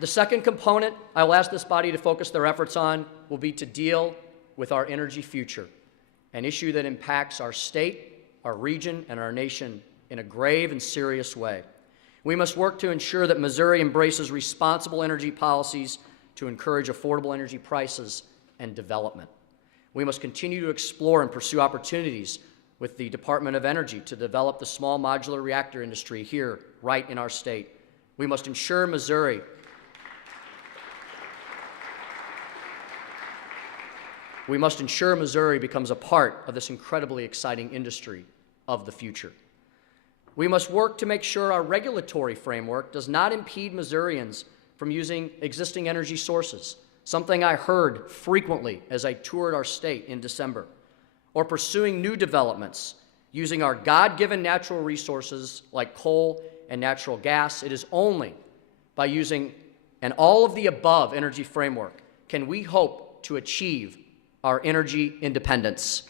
The second component I will ask this body to focus their efforts on will be to deal with our energy future, an issue that impacts our state, our region, and our nation in a grave and serious way. We must work to ensure that Missouri embraces responsible energy policies to encourage affordable energy prices and development. We must continue to explore and pursue opportunities with the Department of Energy to develop the small modular reactor industry here, right in our state. We must ensure Missouri becomes a part of this incredibly exciting industry of the future. We must work to make sure our regulatory framework does not impede Missourians from using existing energy sources, something I heard frequently as I toured our state in December, or pursuing new developments using our God-given natural resources like coal and natural gas. It is only by using an all-of-the-above energy framework can we hope to achieve our energy independence.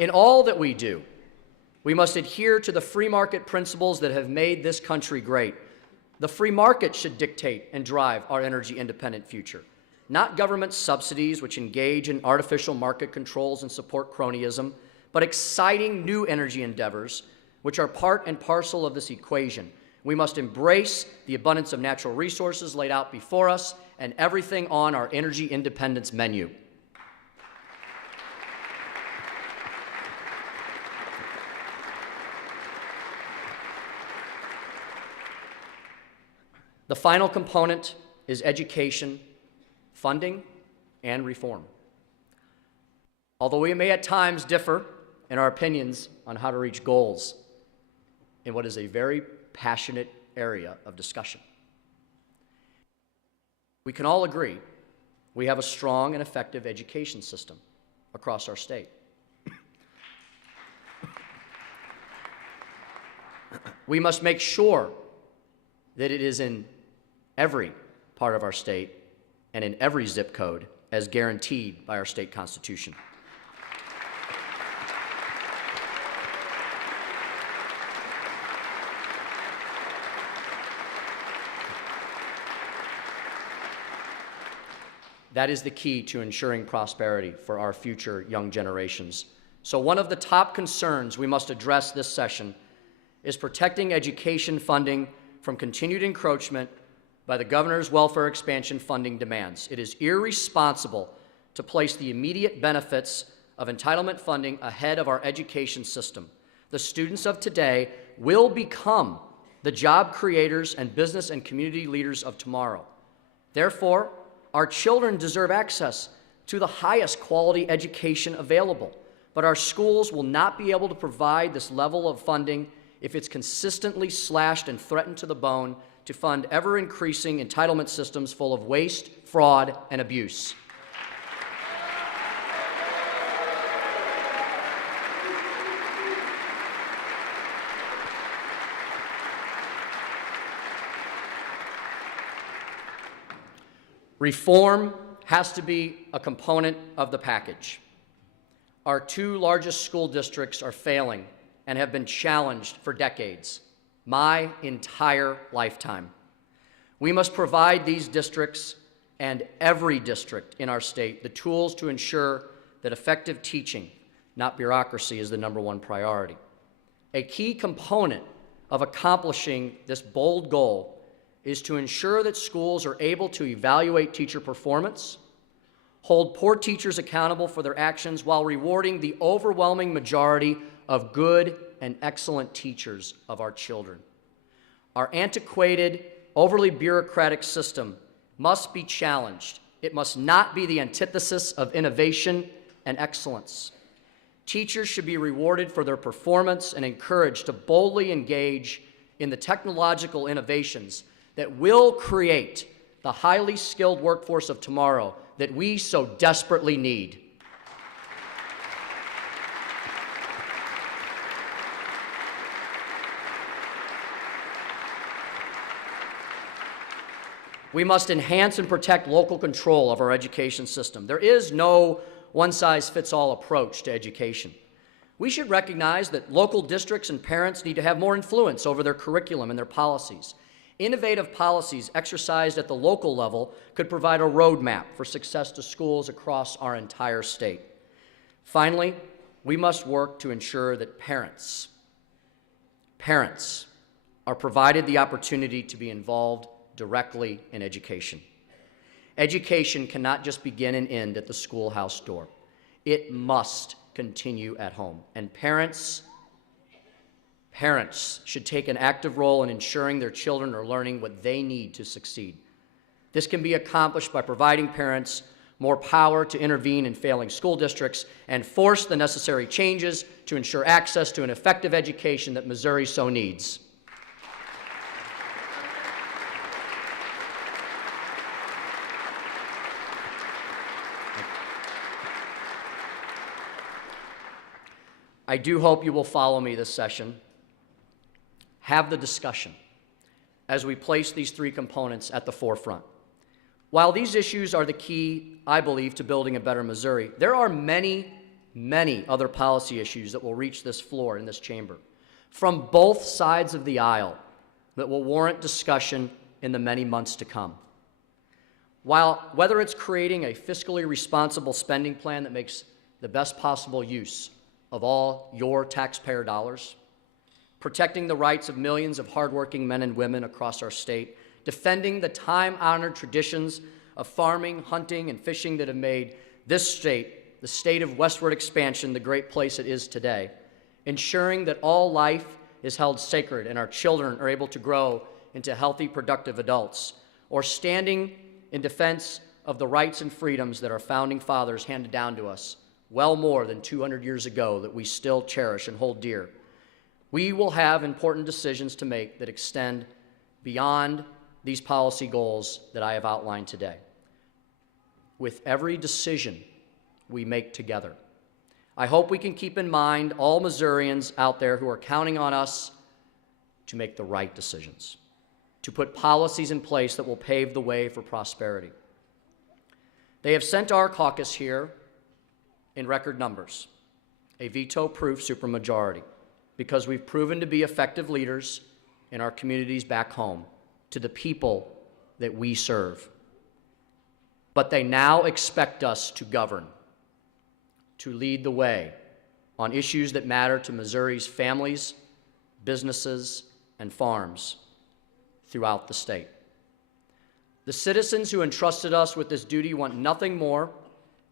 In all that we do, we must adhere to the free market principles that have made this country great. The free market should dictate and drive our energy independent future, not government subsidies which engage in artificial market controls and support cronyism, but exciting new energy endeavors which are part and parcel of this equation. We must embrace the abundance of natural resources laid out before us and everything on our energy independence menu. The final component is education, funding, and reform. Although we may at times differ in our opinions on how to reach goals in what is a very passionate area of discussion, we can all agree we have a strong and effective education system across our state. We must make sure that it is in every part of our state and in every zip code as guaranteed by our state constitution. That is the key to ensuring prosperity for our future young generations. So one of the top concerns we must address this session is protecting education funding from continued encroachment by the governor's welfare expansion funding demands. It is irresponsible to place the immediate benefits of entitlement funding ahead of our education system. The students of today will become the job creators and business and community leaders of tomorrow. Therefore, our children deserve access to the highest quality education available, but our schools will not be able to provide this level of funding if it's consistently slashed and threatened to the bone to fund ever-increasing entitlement systems full of waste, fraud, and abuse. Reform has to be a component of the package. Our two largest school districts are failing and have been challenged for decades, my entire lifetime. We must provide these districts and every district in our state the tools to ensure that effective teaching, not bureaucracy, is the #1 priority. A key component of accomplishing this bold goal is to ensure that schools are able to evaluate teacher performance, hold poor teachers accountable for their actions while rewarding the overwhelming majority of good and excellent teachers of our children. Our antiquated, overly bureaucratic system must be challenged. It must not be the antithesis of innovation and excellence. Teachers should be rewarded for their performance and encouraged to boldly engage in the technological innovations that will create the highly skilled workforce of tomorrow that we so desperately need. We must enhance and protect local control of our education system. There is no one-size-fits-all approach to education. We should recognize that local districts and parents need to have more influence over their curriculum and their policies. Innovative policies exercised at the local level could provide a roadmap for success to schools across our entire state. Finally, we must work to ensure that parents are provided the opportunity to be involved directly in education. Education cannot just begin and end at the schoolhouse door. It must continue at home. And parents should take an active role in ensuring their children are learning what they need to succeed. This can be accomplished by providing parents more power to intervene in failing school districts and force the necessary changes to ensure access to an effective education that Missouri so needs. I do hope you will follow me this session. Have the discussion as we place these three components at the forefront. While these issues are the key, I believe, to building a better Missouri, there are many, many other policy issues that will reach this floor in this chamber from both sides of the aisle that will warrant discussion in the many months to come. Whether it's creating a fiscally responsible spending plan that makes the best possible use of all your taxpayer dollars, protecting the rights of millions of hardworking men and women across our state, defending the time-honored traditions of farming, hunting, and fishing that have made this state, the state of westward expansion, the great place it is today, ensuring that all life is held sacred and our children are able to grow into healthy, productive adults, or standing in defense of the rights and freedoms that our founding fathers handed down to us well more than 200 years ago that we still cherish and hold dear. We will have important decisions to make that extend beyond these policy goals that I have outlined today. With every decision we make together, I hope we can keep in mind all Missourians out there who are counting on us to make the right decisions, to put policies in place that will pave the way for prosperity. They have sent our caucus here in record numbers, a veto-proof supermajority, because we've proven to be effective leaders in our communities back home to the people that we serve. But they now expect us to govern, to lead the way on issues that matter to Missouri's families, businesses, and farms throughout the state. The citizens who entrusted us with this duty want nothing more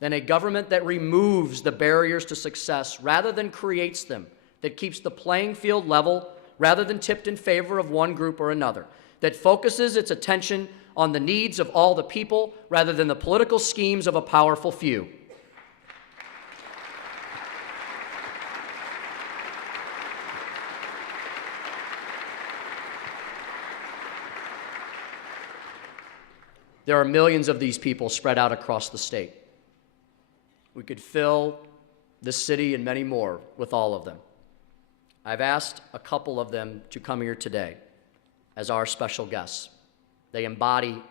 than a government that removes the barriers to success rather than creates them, that keeps the playing field level rather than tipped in favor of one group or another, that focuses its attention on the needs of all the people rather than the political schemes of a powerful few. There are millions of these people spread out across the state. We could fill this city and many more with all of them. I've asked a couple of them to come here today as our special guests. They embody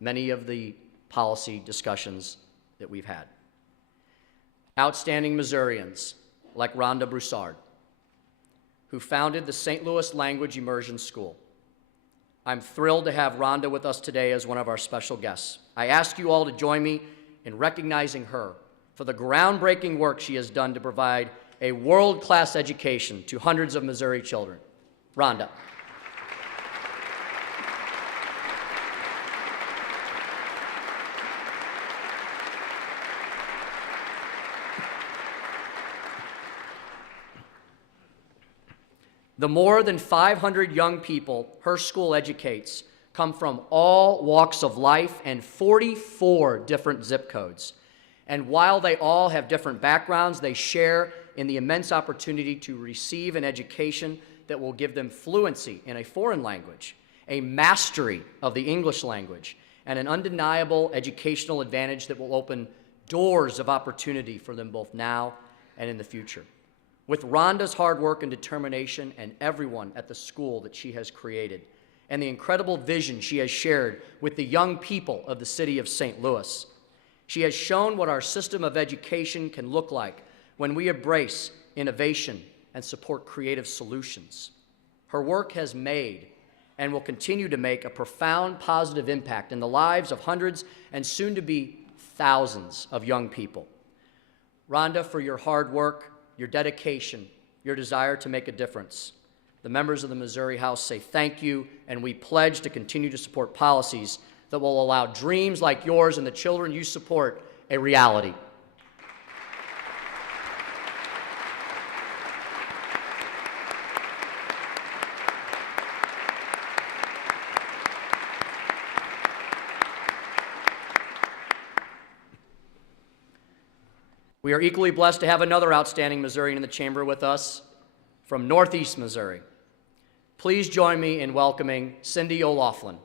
many of the policy discussions that we've had. Outstanding Missourians like Rhonda Broussard, who founded the St. Louis Language Immersion School. I'm thrilled to have Rhonda with us today as one of our special guests. I ask you all to join me in recognizing her for the groundbreaking work she has done to provide a world-class education to hundreds of Missouri children. Rhonda. The more than 500 young people her school educates come from all walks of life and 44 different zip codes. And while they all have different backgrounds, they share in the immense opportunity to receive an education that will give them fluency in a foreign language, a mastery of the English language, and an undeniable educational advantage that will open doors of opportunity for them both now and in the future. With Rhonda's hard work and determination and everyone at the school that she has created, and the incredible vision she has shared with the young people of the city of St. Louis, She has shown what our system of education can look like when we embrace innovation and support creative solutions. Her work has made and will continue to make a profound positive impact in the lives of hundreds and soon to be thousands of young people. Rhonda, for your hard work, your dedication, your desire to make a difference, the members of the Missouri House say thank you, and we pledge to continue to support policies that will allow dreams like yours and the children you support a reality. We are equally blessed to have another outstanding Missourian in the chamber with us from Northeast Missouri. Please join me in welcoming Cindy O'Laughlin.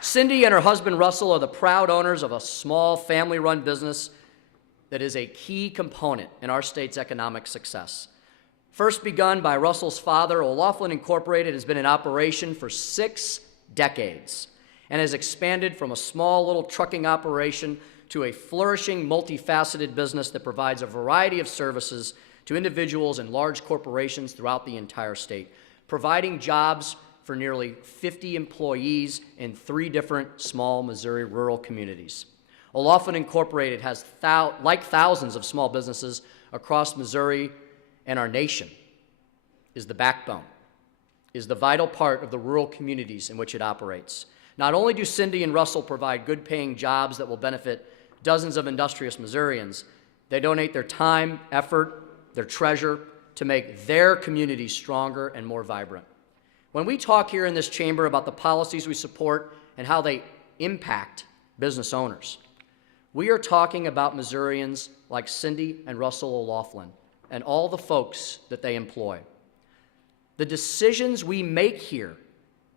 Cindy and her husband Russell are the proud owners of a small family-run business that is a key component in our state's economic success. First begun by Russell's father, O'Laughlin Incorporated has been in operation for 6 decades and has expanded from a small little trucking operation to a flourishing, multifaceted business that provides a variety of services to individuals and large corporations throughout the entire state, providing jobs for nearly 50 employees in 3 different small Missouri rural communities. O'Laughlin Incorporated has, like thousands of small businesses across Missouri and our nation, is the backbone, is the vital part of the rural communities in which it operates. Not only do Cindy and Russell provide good-paying jobs that will benefit dozens of industrious Missourians, they donate their time, effort, their treasure to make their communities stronger and more vibrant. When we talk here in this chamber about the policies we support and how they impact business owners, we are talking about Missourians like Cindy and Russell O'Laughlin and all the folks that they employ. The decisions we make here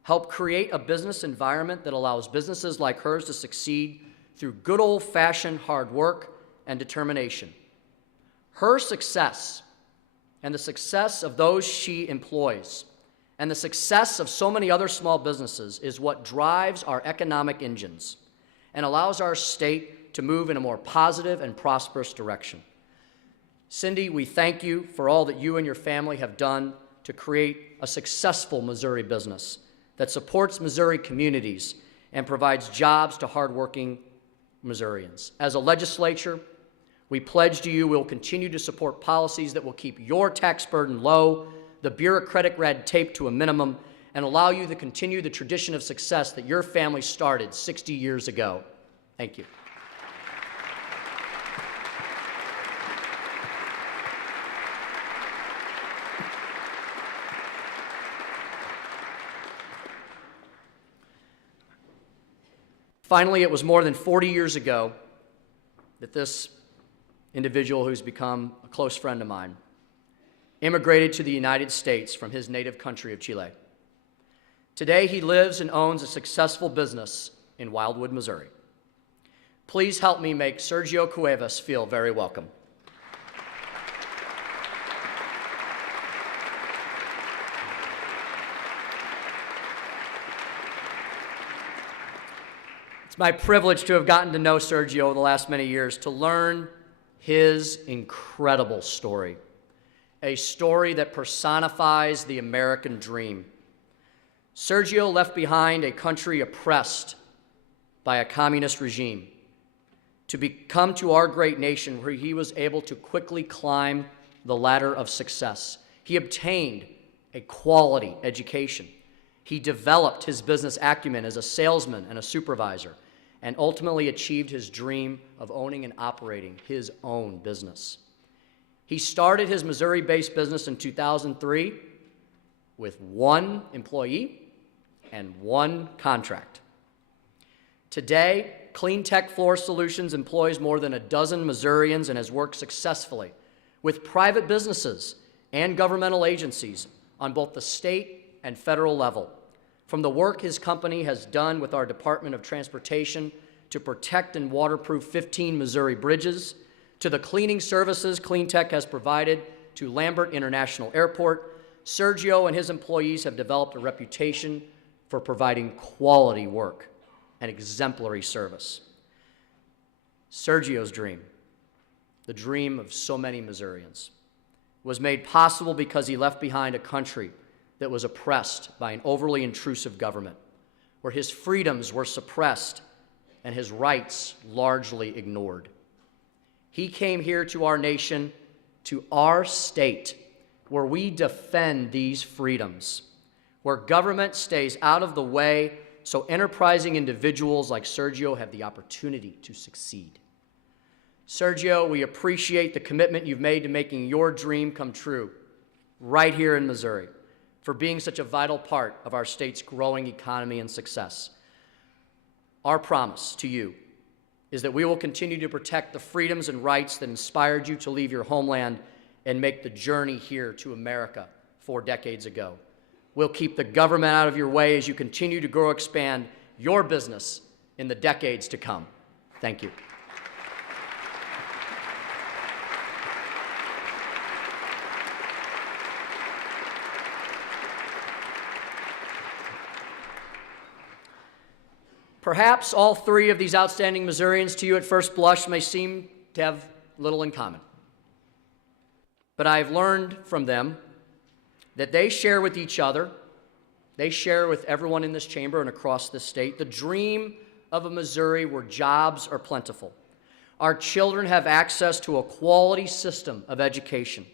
help create a business environment that allows businesses like hers to succeed through good old-fashioned hard work and determination. Her success and the success of those she employs and the success of so many other small businesses is what drives our economic engines and allows our state to move in a more positive and prosperous direction. Cindy, we thank you for all that you and your family have done to create a successful Missouri business that supports Missouri communities and provides jobs to hardworking Missourians. As a legislature, we pledge to you we'll continue to support policies that will keep your tax burden low, the bureaucratic red tape to a minimum, and allow you to continue the tradition of success that your family started 60 years ago. Thank you. Finally, it was more than 40 years ago that this individual, who's become a close friend of mine, immigrated to the United States from his native country of Chile. Today, he lives and owns a successful business in Wildwood, Missouri. Please help me make Sergio Cuevas feel very welcome. It's my privilege to have gotten to know Sergio over the last many years, to learn his incredible story, a story that personifies the American dream. Sergio left behind a country oppressed by a communist regime to come to our great nation where he was able to quickly climb the ladder of success. He obtained a quality education. He developed his business acumen as a salesman and a supervisor, and ultimately achieved his dream of owning and operating his own business. He started his Missouri-based business in 2003 with 1 employee and 1 contract. Today, Clean Tech Floor Solutions employs more than a dozen Missourians and has worked successfully with private businesses and governmental agencies on both the state and federal level. From the work his company has done with our Department of Transportation to protect and waterproof 15 Missouri bridges, to the cleaning services Clean Tech has provided to Lambert International Airport, Sergio and his employees have developed a reputation for providing quality work and exemplary service. Sergio's dream, the dream of so many Missourians, was made possible because he left behind a country that was oppressed by an overly intrusive government, where his freedoms were suppressed and his rights largely ignored. He came here to our nation, to our state, where we defend these freedoms, where government stays out of the way so enterprising individuals like Sergio have the opportunity to succeed. Sergio, we appreciate the commitment you've made to making your dream come true right here in Missouri, for being such a vital part of our state's growing economy and success. Our promise to you is that we will continue to protect the freedoms and rights that inspired you to leave your homeland and make the journey here to America 4 decades ago. We'll keep the government out of your way as you continue to grow and expand your business in the decades to come. Thank you. Perhaps all 3 of these outstanding Missourians to you at first blush may seem to have little in common. But I've learned from them that they share with each other, they share with everyone in this chamber and across this state, the dream of a Missouri where jobs are plentiful. Our children have access to a quality system of education,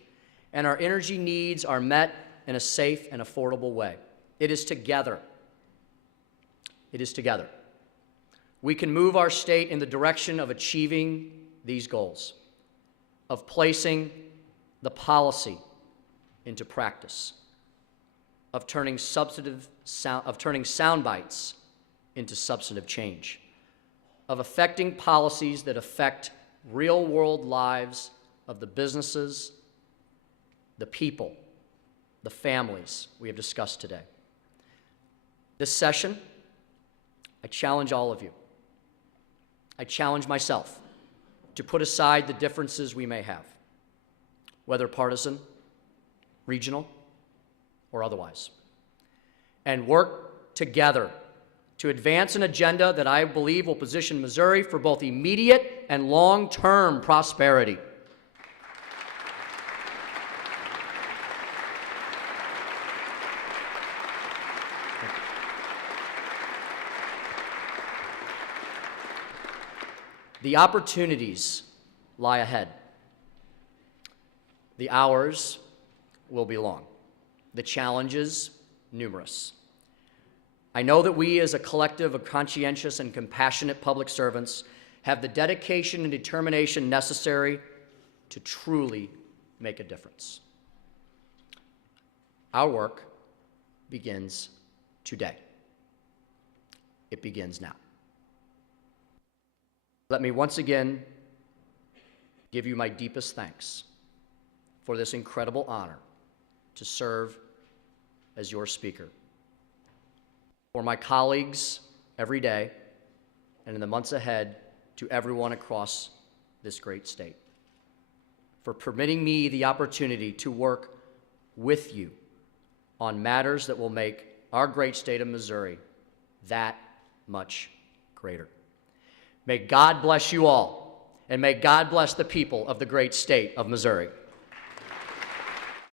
and our energy needs are met in a safe and affordable way. It is together. It is together we can move our state in the direction of achieving these goals, of placing the policy into practice, of turning sound bites into substantive change, of affecting policies that affect real-world lives of the businesses, the people, the families we have discussed today. This session, I challenge all of you. I challenge myself to put aside the differences we may have, whether partisan, regional, or otherwise, and work together to advance an agenda that I believe will position Missouri for both immediate and long-term prosperity. The opportunities lie ahead. The hours will be long. The challenges, numerous. I know that we as a collective of conscientious and compassionate public servants have the dedication and determination necessary to truly make a difference. Our work begins today. It begins now. Let me once again give you my deepest thanks for this incredible honor to serve as your speaker. For my colleagues every day and in the months ahead, to everyone across this great state. For permitting me the opportunity to work with you on matters that will make our great state of Missouri that much greater. May God bless you all, and may God bless the people of the great state of Missouri.